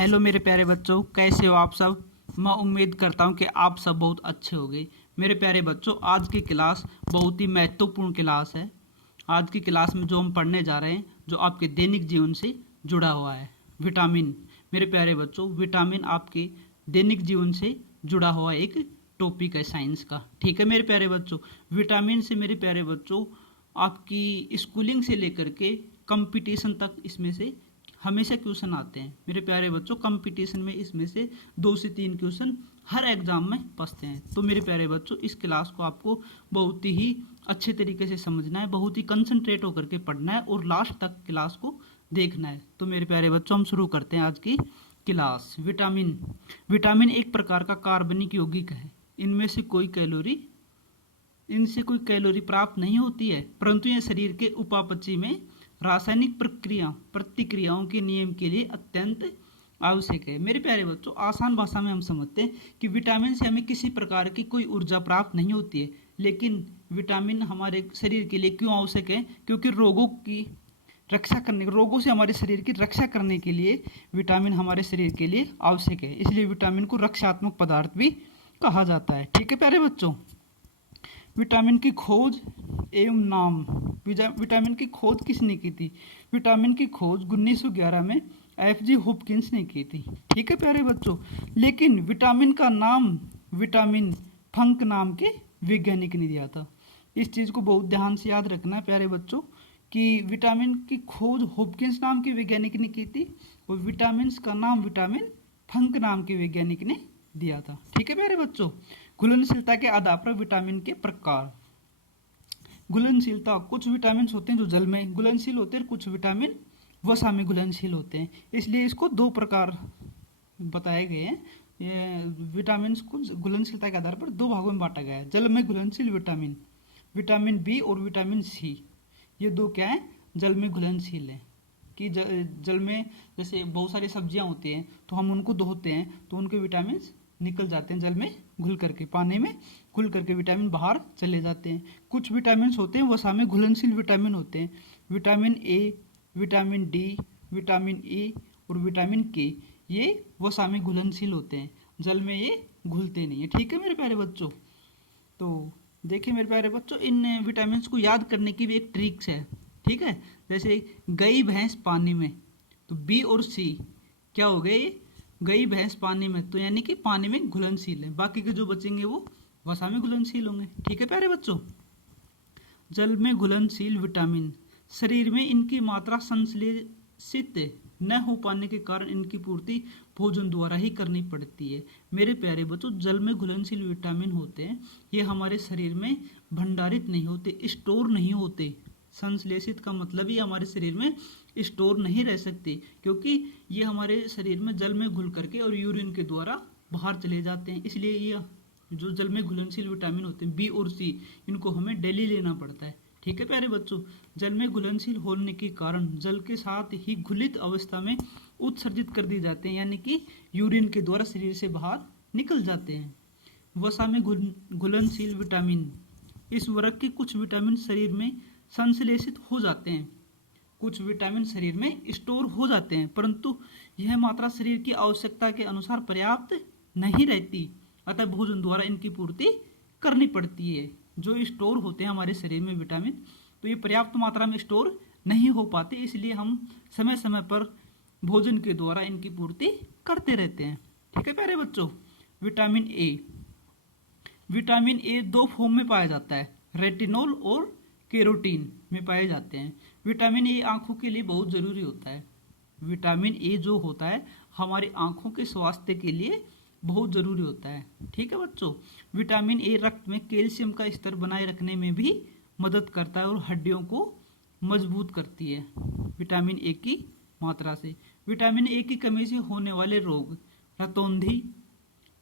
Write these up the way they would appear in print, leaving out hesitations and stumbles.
Hello मेरे प्यारे बच्चों, कैसे हो आप सब। मैं उम्मीद करता हूं कि आप सब बहुत अच्छे होंगे। मेरे प्यारे बच्चों, आज की क्लास बहुत ही महत्वपूर्ण क्लास है। आज की क्लास में जो हम पढ़ने जा रहे हैं, जो आपके दैनिक जीवन से जुड़ा हुआ है, विटामिन। मेरे प्यारे बच्चों, विटामिन आपके दैनिक जीवन से जुड़ा हुआ एक टॉपिक है साइंस का। ठीक है मेरे प्यारे बच्चों, विटामिन से मेरे प्यारे बच्चों आपकी स्कूलिंग से लेकर के कंपटीशन तक इसमें से हमेशा क्वेश्चन आते हैं। मेरे प्यारे बच्चों, कंपटीशन में इसमें से 2 से 3 क्वेश्चन हर एग्जाम में फंसते हैं। तो मेरे प्यारे बच्चों, इस क्लास को आपको बहुत ही अच्छे तरीके से समझना है, बहुत ही कंसंट्रेट होकर के पढ़ना है और लास्ट तक क्लास को देखना है। तो मेरे प्यारे बच्चों, हम शुरू करते हैं आज की क्लास। विटामिन। विटामिन एक प्रकार का कार्बनिक यौगिक है। इनसे कोई कैलोरी प्राप्त नहीं होती है, परंतु यह शरीर के उपापचय में रासायनिक प्रतिक्रियाओं के नियम के लिए अत्यंत आवश्यक है। मेरे प्यारे बच्चों, आसान भाषा में हम समझते हैं कि विटामिन से हमें किसी प्रकार की कोई ऊर्जा प्राप्त नहीं होती है, लेकिन विटामिन हमारे शरीर के लिए क्यों आवश्यक है? क्योंकि रोगों से हमारे शरीर की रक्षा करने के लिए विटामिन हमारे शरीर के लिए आवश्यक है। इसलिए विटामिन को रक्षात्मक पदार्थ भी कहा जाता है। ठीक है प्यारे बच्चों, विटामिन की खोज एवं नाम। विटामिन की खोज किसने की थी? विटामिन की खोज 1911 में एफ.जी. हॉपकिंस ने की थी। ठीक है प्यारे बच्चों, लेकिन विटामिन का नाम विटामिन फंक नाम के वैज्ञानिक ने दिया था। इस चीज़ को बहुत ध्यान से याद रखना है प्यारे बच्चों कि विटामिन की खोज हॉपकिंस नाम के वैज्ञानिक ने की थी और विटामिन का नाम विटामिन फंक नाम के वैज्ञानिक ने दिया था। ठीक है प्यारे बच्चों, घुलनशीलता के आधार पर विटामिन के प्रकार। घुलनशीलता, कुछ विटामिन होते हैं जो जल में घुलनशील होते हैं, कुछ विटामिन वसा में घुलनशील होते हैं। इसलिए इसको 2 प्रकार बताए गए हैं। विटामिन को घुलनशीलता के आधार पर 2 भागों में बांटा गया है। जल में घुलनशील विटामिन, विटामिन बी और विटामिन सी। ये 2 क्या है? जल में घुलनशील है। कि जल में जैसे बहुत सारी सब्जियां होती हैं, तो हम उनको धोते हैं तो उनके विटामिन निकल जाते हैं, जल में घुल करके, पानी में घुल करके विटामिन बाहर चले जाते हैं। कुछ विटामिन होते हैं वसा में घुलनशील विटामिन होते हैं। Vitamin A, vitamin D, vitamin E और विटामिन के, ये वसा में घुलनशील होते हैं, जल में ये घुलते नहीं है। ठीक है मेरे प्यारे बच्चों, तो देखिए मेरे प्यारे बच्चों, इन विटामिन को याद करने की भी एक ट्रिक्स है। ठीक है, जैसे गई भैंस पानी में, तो बी और सी क्या हो गए? गई भैंस पानी में, तो यानी कि पानी में घुलनशील है, बाकी के जो बचेंगे वो वसा में घुलनशील होंगे। ठीक है प्यारे बच्चों, जल में घुलनशील विटामिन, शरीर में इनकी मात्रा संश्लेषित न हो पाने के कारण इनकी पूर्ति भोजन द्वारा ही करनी पड़ती है। मेरे प्यारे बच्चों, जल में घुलनशील विटामिन होते हैं, ये हमारे शरीर में भंडारित नहीं होते, स्टोर नहीं होते। संश्लेषित का मतलब ही हमारे शरीर में स्टोर नहीं रह सकते, क्योंकि ये हमारे शरीर में जल में घुल करके और यूरिन के द्वारा बाहर चले जाते हैं। इसलिए ये जो जल में घुलनशील विटामिन होते हैं बी और सी, इनको हमें डेली लेना पड़ता है। ठीक है प्यारे बच्चों, जल में घुलनशील होने के कारण जल के साथ ही घुलित अवस्था में उत्सर्जित कर दिए जाते हैं, यानी कि यूरिन के द्वारा शरीर से बाहर निकल जाते हैं। वसा में घुलनशील विटामिन, इस वर्ग के कुछ विटामिन शरीर में संश्लेषित हो जाते हैं, कुछ विटामिन शरीर में स्टोर हो जाते हैं, परंतु यह मात्रा शरीर की आवश्यकता के अनुसार पर्याप्त नहीं रहती, अतः भोजन द्वारा इनकी पूर्ति करनी पड़ती है। जो स्टोर होते हैं हमारे शरीर में विटामिन, तो ये पर्याप्त मात्रा में स्टोर नहीं हो पाते, इसलिए हम समय समय पर भोजन के द्वारा इनकी पूर्ति करते रहते हैं। ठीक है प्यारे बच्चों, vitamin A. Vitamin A 2 form में पाया जाता है, रेटिनॉल और केरोटीन में पाए जाते हैं। विटामिन ए आंखों के लिए बहुत ज़रूरी होता है। विटामिन ए जो होता है हमारी आंखों के स्वास्थ्य के लिए बहुत ज़रूरी होता है। ठीक है बच्चों, विटामिन ए रक्त में कैल्शियम का स्तर बनाए रखने में भी मदद करता है और हड्डियों को मजबूत करती है विटामिन ए की मात्रा से। विटामिन ए की कमी से होने वाले रोग,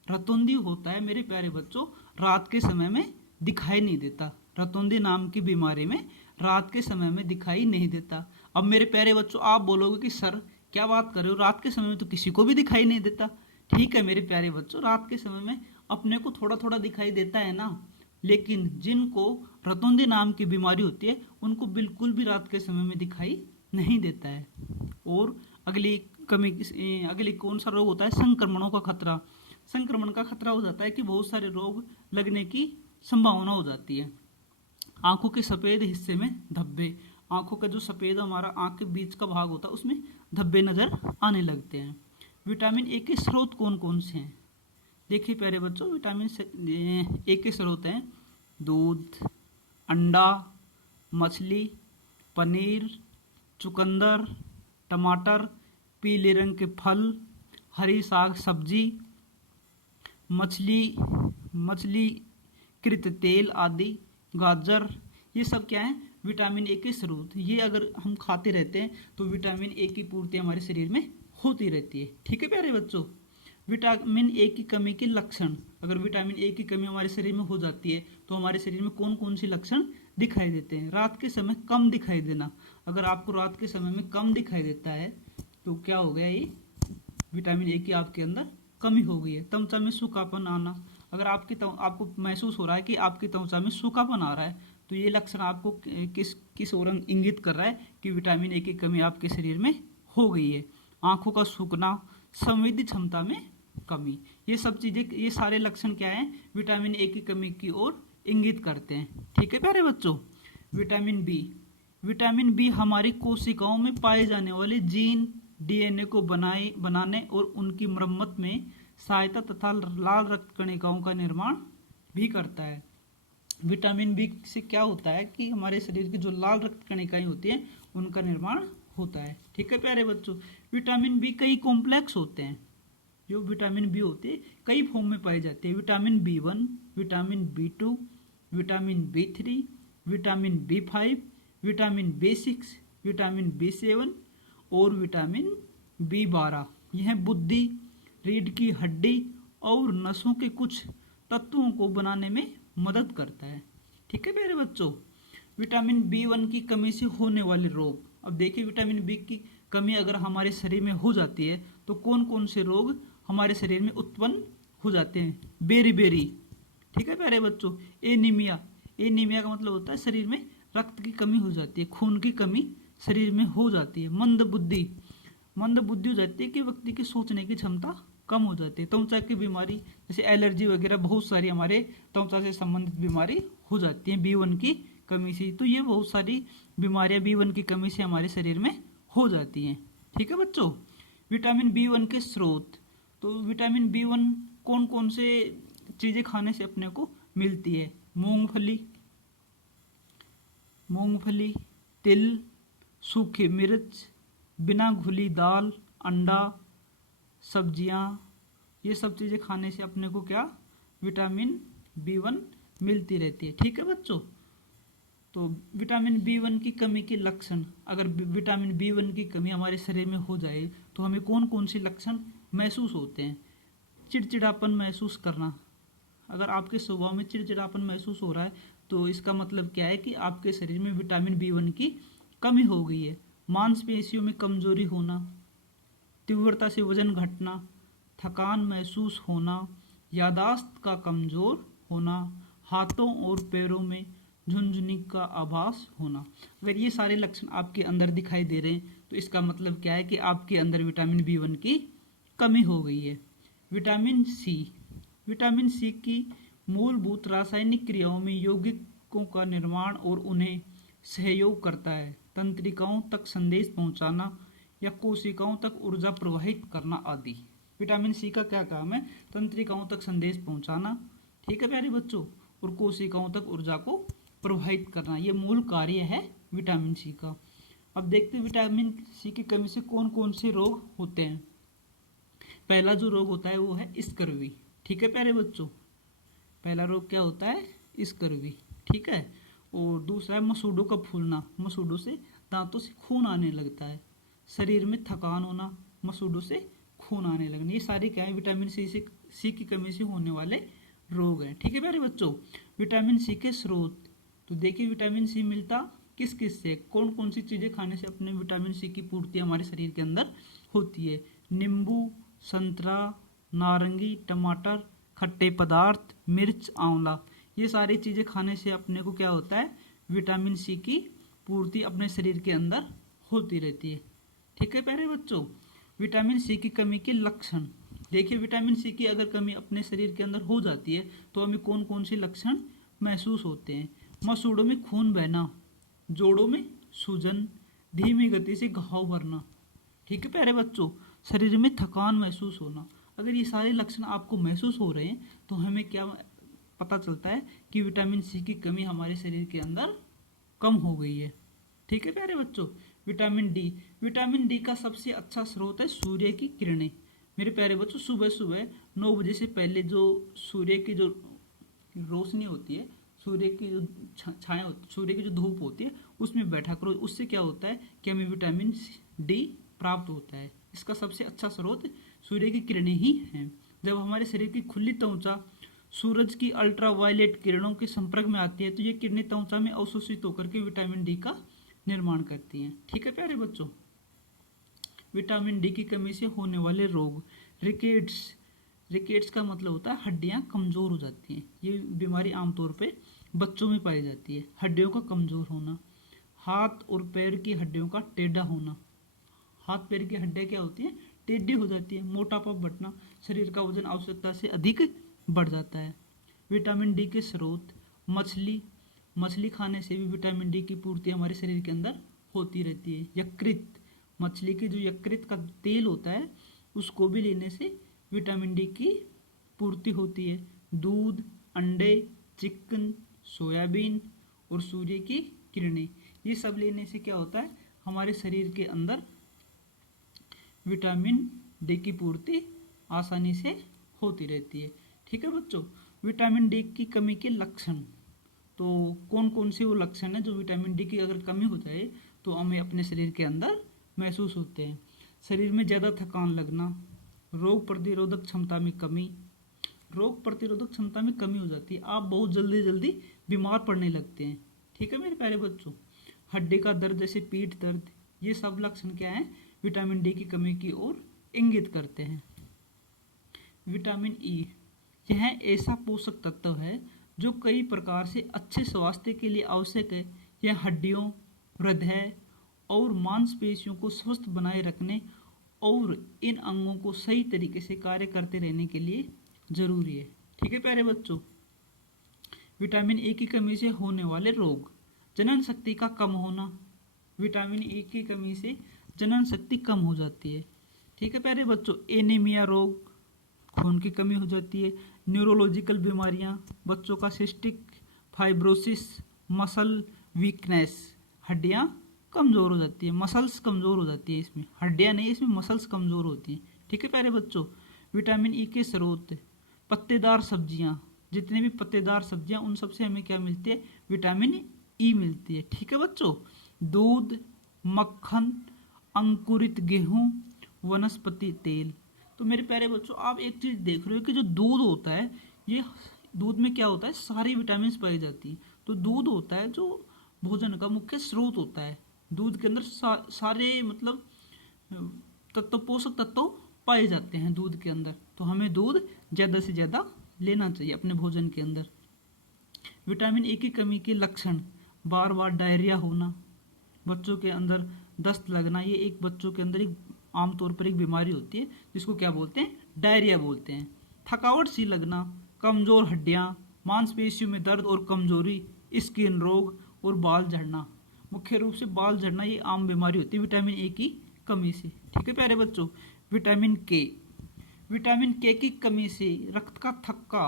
रतौंधी होता है मेरे प्यारे बच्चों, रात के समय में दिखाई नहीं देता। रतौंधी नाम की बीमारी में रात के समय में दिखाई नहीं देता। अब मेरे प्यारे बच्चों, आप बोलोगे कि सर क्या बात कर रहे हो, रात के समय में तो किसी को भी दिखाई नहीं देता। ठीक है मेरे प्यारे बच्चों, रात के समय में अपने को थोड़ा थोड़ा दिखाई देता है ना, लेकिन जिनको रतौंधी नाम की बीमारी होती है उनको बिल्कुल भी रात के समय में दिखाई नहीं देता है। और अगली कमी अगले कौन सा रोग होता है? संक्रमणों का खतरा। संक्रमण का खतरा हो जाता है कि बहुत सारे रोग लगने की संभावना हो जाती है। आंखों के सफेद हिस्से में धब्बे, आंखों का जो सफेद हमारा आंख के बीच का भाग होता है उसमें धब्बे नजर आने लगते हैं। विटामिन ए के स्रोत कौन कौन से हैं? देखिए प्यारे बच्चों, विटामिन ए के स्रोत हैं दूध, अंडा, मछली, पनीर, चुकंदर, टमाटर, पीले रंग के फल, हरी साग सब्जी, मछली कृत तेल आदि, गाजर, ये सब क्या है? विटामिन ए के स्रोत। ये अगर हम खाते रहते हैं तो विटामिन ए की पूर्ति हमारे शरीर में होती रहती है। ठीक है प्यारे बच्चों, विटामिन ए की कमी के लक्षण। अगर विटामिन ए की कमी हमारे शरीर में हो जाती है तो हमारे शरीर में कौन कौन से लक्षण दिखाई देते हैं? रात के समय कम दिखाई देना। अगर आपको रात के समय में कम दिखाई देता है तो क्या हो गया? ये विटामिन ए की आपके अंदर कमी हो गई है। त्वचा में सूखापन आना। अगर आपको महसूस हो रहा है कि आपकी त्वचा में सूखापन आ रहा है तो ये लक्षण आपको किस ओर इंगित कर रहा है कि विटामिन ए की कमी आपके शरीर में हो गई है। आंखों का सूखना, संवेदी क्षमता में कमी, ये सब चीजें, ये सारे लक्षण क्या हैं? विटामिन ए की कमी की ओर इंगित करते हैं। ठीक है प्यारे बच्चों। Vitamin B. विटामिन बी हमारी कोशिकाओं में पाए जाने वाले जीन, डीएनए को बनाने और उनकी मरम्मत में सहायता तथा लाल रक्त कणिकाओं का निर्माण भी करता है। विटामिन बी से क्या होता है कि हमारे शरीर की जो लाल रक्त कणिकाएं होती हैं उनका निर्माण होता है। ठीक है प्यारे बच्चों। विटामिन बी कई कॉम्प्लेक्स होते हैं। जो विटामिन बी होते हैं कई फॉर्म में पाए जाते हैं। Vitamin B1, vitamin बी2, vitamin B3, vitamin B5, vitamin B6, vitamin बी7 और विटामिन बी12। यह बुद्धि, रीढ़ की हड्डी और नसों के कुछ तत्वों को बनाने में मदद करता है। ठीक है मेरे बच्चों। विटामिन बी1 की कमी से होने वाले रोग। अब देखिए, विटामिन बी की कमी अगर हमारे शरीर में हो जाती है तो कौन कौन से रोग हमारे शरीर में उत्पन्न हो जाते हैं? बेरी। ठीक है प्यारे बच्चों। एनीमिया। एनीमिया का मतलब होता है शरीर में रक्त की कमी हो जाती है, खून की कमी शरीर में हो जाती है। मंद बुद्धि हो जाती है कि व्यक्ति की सोचने की क्षमता कम हो जाती है। त्वचा की बीमारी जैसे एलर्जी वगैरह बहुत सारी हमारे त्वचा से संबंधित बीमारी हो जाती है बी1 की कमी से। तो ये बहुत सारी बीमारियां बी1 की कमी से हमारे शरीर में हो जाती हैं। ठीक है बच्चों। विटामिन बी1 के स्रोत। तो विटामिन बी1 कौन कौन से चीजें खाने से अपने को मिलती है? मूंगफली, तिल, सूखे मिर्च, बिना घुली दाल, अंडा, सब्जियां, ये सब चीजें खाने से अपने को क्या? विटामिन बी1 मिलती रहती है। ठीक है बच्चों। तो विटामिन बी1 की कमी के लक्षण। अगर विटामिन बी1 की कमी हमारे शरीर में हो जाए तो हमें कौन कौन से लक्षण महसूस होते हैं? चिड़चिड़ापन महसूस करना। अगर आपके स्वभाव में चिड़चिड़ापन महसूस हो रहा है तो इसका मतलब क्या है कि आपके शरीर में विटामिन बी1 की कमी हो गई है। मांसपेशियों में कमजोरी होना, तीव्रता से वजन घटना, थकान महसूस होना, यादाश्त का कमजोर होना, हाथों और पैरों में झुनझुनी का आभास होना। अगर ये सारे लक्षण आपके अंदर दिखाई दे रहे हैं तो इसका मतलब क्या है कि आपके अंदर विटामिन बी1 की कमी हो गई है। विटामिन सी की मूलभूत रासायनिक क्रियाओं में यौगिकों का निर्माण और उन्हें सहयोग करता है। तंत्रिकाओं तक संदेश पहुंचाना या कोशिकाओं तक ऊर्जा प्रवाहित करना आदि। विटामिन सी का क्या काम है? तंत्रिकाओं तक संदेश पहुंचाना, ठीक है प्यारे बच्चों, और कोशिकाओं तक ऊर्जा को प्रवाहित करना, ये मूल कार्य है विटामिन सी का। अब देखते हैं विटामिन सी की कमी से कौन कौन से रोग होते हैं। पहला जो रोग होता है वो है स्कर्वी। ठीक है प्यारे बच्चों, पहला रोग क्या होता है? स्कर्वी। ठीक है। और दूसरा है मसूड़ों का फूलना। मसूड़ों से दांतों से खून आने लगता है। शरीर में थकान होना, मसूड़ों से खून आने लगना, ये सारे क्या है? विटामिन सी की कमी से होने वाले रोग हैं। ठीक है प्यारे बच्चों। विटामिन सी के स्रोत। तो देखिए विटामिन सी मिलता किस किस से? कौन कौन सी चीजें खाने से अपने विटामिन सी की पूर्ति हमारे शरीर के अंदर होती है? नींबू, संतरा, नारंगी, टमाटर, खट्टे पदार्थ, मिर्च, आंवला, ये सारी चीजें खाने से अपने को क्या होता है? विटामिन सी की पूर्ति अपने शरीर के अंदर होती रहती है। ठीक है प्यारे बच्चों। विटामिन सी की कमी के लक्षण। देखिए, विटामिन सी की अगर कमी अपने शरीर के अंदर हो जाती है तो हमें कौन कौन से लक्षण महसूस होते हैं? मसूड़ों में खून बहना, जोड़ों में सूजन, धीमी गति से घाव भरना, ठीक है प्यारे बच्चों, शरीर में थकान महसूस होना। अगर ये सारे लक्षण आपको महसूस हो रहे हैं तो हमें क्या पता चलता है कि विटामिन सी की कमी हमारे शरीर के अंदर कम हो गई है। ठीक है प्यारे बच्चों। विटामिन डी, विटामिन डी का सबसे अच्छा स्रोत है सूर्य की किरणें। मेरे प्यारे बच्चों, सुबह सुबह 9 बजे से पहले जो सूर्य की जो रोशनी होती है, सूर्य की जो छाया होती, सूर्य की जो धूप होती है, उसमें बैठा करो। उससे क्या होता है कि हमें विटामिन डी प्राप्त होता है। इसका सबसे अच्छा स्रोत सूर्य की किरणें ही हैं। जब हमारे शरीर की खुली त्वचा सूरज की अल्ट्रावायलेट किरणों के संपर्क में आती है तो ये किरणें त्वचा में अवशोषित होकर के विटामिन डी का निर्माण करती हैं। ठीक है प्यारे बच्चों। विटामिन डी की कमी से होने वाले रोग, रिकेट्स। रिकेट्स का मतलब होता है हड्डियां कमजोर हो जाती हैं। ये बीमारी आमतौर पे बच्चों में पाई जाती है। हड्डियों का कमजोर होना, हाथ और पैर की हड्डियों का टेढ़ा होना। हाथ पैर की हड्डियां क्या होती हैं? टेढ़ी हो जाती है। मोटापा बढ़ना, शरीर का वजन आवश्यकता से अधिक बढ़ जाता है। विटामिन डी के स्रोत, मछली। मछली खाने से भी विटामिन डी की पूर्ति हमारे शरीर के अंदर होती रहती है। यकृत, मछली के जो यकृत का तेल होता है उसको भी लेने से विटामिन डी की पूर्ति होती है। दूध, अंडे, चिकन, सोयाबीन और सूर्य की किरणें, ये सब लेने से क्या होता है? हमारे शरीर के अंदर विटामिन डी की पूर्ति आसानी से होती रहती है। ठीक है बच्चों। विटामिन डी की कमी के लक्षण, तो कौन कौन से वो लक्षण है जो विटामिन डी की अगर कमी हो जाए तो हमें अपने शरीर के अंदर महसूस होते हैं? शरीर में ज़्यादा थकान लगना, रोग प्रतिरोधक क्षमता में कमी। रोग प्रतिरोधक क्षमता में कमी हो जाती है, आप बहुत जल्दी जल्दी बीमार पड़ने लगते हैं। ठीक है मेरे प्यारे बच्चों। हड्डी का दर्द जैसे पीठ दर्द, ये सब लक्षण क्या है? विटामिन डी की कमी की ओर इंगित करते हैं। विटामिन ई, यह ऐसा पोषक तत्व है जो कई प्रकार से अच्छे स्वास्थ्य के लिए आवश्यक है। यह हड्डियों, हृदय और मांसपेशियों को स्वस्थ बनाए रखने और इन अंगों को सही तरीके से कार्य करते रहने के लिए जरूरी है। ठीक है प्यारे बच्चों। विटामिन ए की कमी से होने वाले रोग, जनन शक्ति का कम होना। विटामिन ए की कमी से जनन शक्ति कम हो जाती है। ठीक है प्यारे बच्चों। एनीमिया रोग, खून की कमी हो जाती है। न्यूरोलॉजिकल बीमारियां, बच्चों का सिस्टिक फाइब्रोसिस, मसल वीकनेस, हड्डियां कमज़ोर हो जाती है, मसल्स कमज़ोर हो जाती है। इसमें हड्डियां नहीं, इसमें मसल्स कमज़ोर होती हैं। ठीक है प्यारे बच्चों। विटामिन ई के स्रोत, पत्तेदार सब्जियां, जितने भी पत्तेदार सब्जियां उन सबसे हमें क्या मिलती है? विटामिन ई मिलती है। ठीक है बच्चों। दूध, मक्खन, अंकुरित गेहूं, वनस्पति तेल। तो मेरे प्यारे बच्चों, आप एक चीज़ देख रहे हो कि जो दूध होता है, ये दूध में क्या होता है? सारी विटामिन पाई जाती है। तो दूध होता है जो भोजन का मुख्य स्रोत होता है। दूध के अंदर सारे मतलब तत्व, पोषक तत्व पाए जाते हैं दूध के अंदर। तो हमें दूध ज़्यादा से ज़्यादा लेना चाहिए अपने भोजन के अंदर। विटामिन ए की कमी के लक्षण, बार बार डायरिया होना, बच्चों के अंदर दस्त लगना। ये एक बच्चों के अंदर एक आमतौर पर एक बीमारी होती है जिसको क्या बोलते हैं? डायरिया बोलते हैं। थकावट सी लगना, कमज़ोर हड्डियाँ, मांसपेशियों में दर्द और कमजोरी, स्किन रोग और बाल झड़ना। मुख्य रूप से बाल झड़ना ये आम बीमारी होती है विटामिन ए की कमी से। ठीक है प्यारे बच्चों। विटामिन के, विटामिन के की कमी से रक्त का थक्का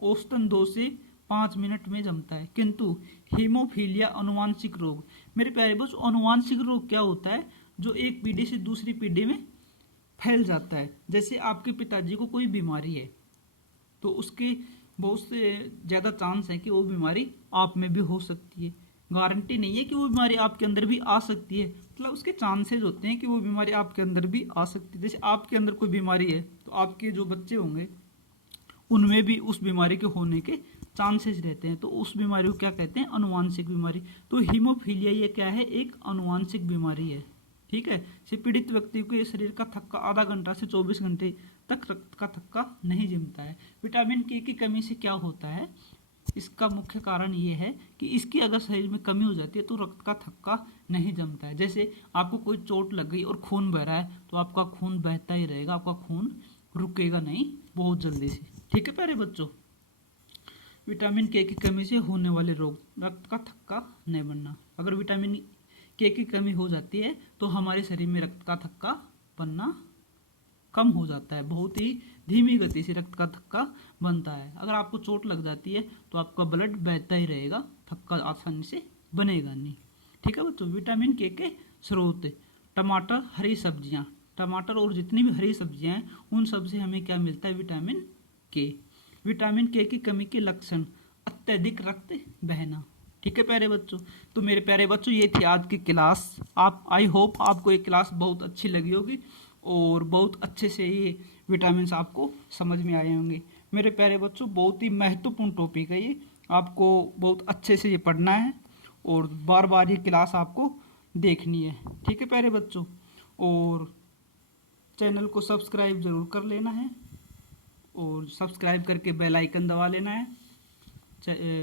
औसतन 2 से 5 मिनट में जमता है, किंतु हीमोफीलिया अनुवांशिक रोग। मेरे प्यारे बच्चों, अनुवांशिक रोग क्या होता है? जो एक पीढ़ी से दूसरी पीढ़ी में फैल जाता है। जैसे आपके पिताजी को कोई बीमारी है तो उसके बहुत से ज़्यादा चांस है कि वो बीमारी आप में भी हो सकती है। गारंटी नहीं है कि वो बीमारी आपके अंदर भी आ सकती है, मतलब उसके चांसेस होते हैं कि वो बीमारी आपके अंदर भी आ सकती है। जैसे आपके अंदर कोई बीमारी है तो आपके जो बच्चे होंगे उनमें भी उस बीमारी के होने के चांसेस रहते हैं। तो उस बीमारी को क्या कहते हैं? अनुवांशिक बीमारी। तो हीमोफीलिया ये क्या है? एक अनुवांशिक बीमारी है। ठीक है। से पीड़ित व्यक्ति के शरीर का थक्का आधा घंटा से 24 घंटे तक रक्त का थक्का नहीं जमता है। विटामिन के की कमी से क्या होता है? इसका मुख्य कारण ये है कि इसकी अगर शरीर में कमी हो जाती है तो रक्त का थक्का नहीं जमता है। जैसे आपको कोई चोट लग गई और खून बह रहा है तो आपका खून बहता ही रहेगा, आपका खून रुकेगा नहीं बहुत जल्दी से। ठीक है प्यारे बच्चों, विटामिन के की कमी से होने वाले रोग, रक्त का थक्का नहीं बनना। अगर विटामिन के की कमी हो जाती है तो हमारे शरीर में रक्त का थक्का बनना कम हो जाता है, बहुत ही धीमी गति से रक्त का थक्का बनता है। अगर आपको चोट लग जाती है तो आपका ब्लड बहता ही रहेगा, थक्का आसानी से बनेगा नहीं। ठीक है बच्चों, विटामिन के स्रोत, टमाटर, हरी सब्जियां, टमाटर और जितनी भी हरी सब्जियां हैं उन सब से हमें क्या मिलता है, विटामिन के। विटामिन के की कमी के लक्षण, अत्यधिक रक्त बहना। ठीक है प्यारे बच्चों, तो मेरे प्यारे बच्चों ये थी आज की क्लास। आप आई होप आपको ये क्लास बहुत अच्छी लगी होगी और बहुत अच्छे से ये विटामिन्स आपको समझ में आए होंगे। मेरे प्यारे बच्चों बहुत ही महत्वपूर्ण टॉपिक है ये, आपको बहुत अच्छे से ये पढ़ना है और बार बार ये क्लास आपको देखनी है। ठीक है प्यारे बच्चों, और चैनल को सब्सक्राइब ज़रूर कर लेना है और सब्सक्राइब करके बेल आइकन दबा लेना है।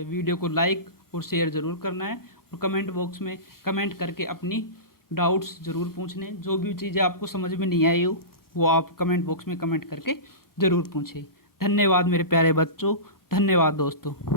वीडियो को लाइक और शेयर ज़रूर करना है और कमेंट बॉक्स में कमेंट करके अपनी डाउट्स ज़रूर पूछने। जो भी चीज़ें आपको समझ में नहीं आई हो वो आप कमेंट बॉक्स में कमेंट करके ज़रूर पूछें। धन्यवाद मेरे प्यारे बच्चों, धन्यवाद दोस्तों।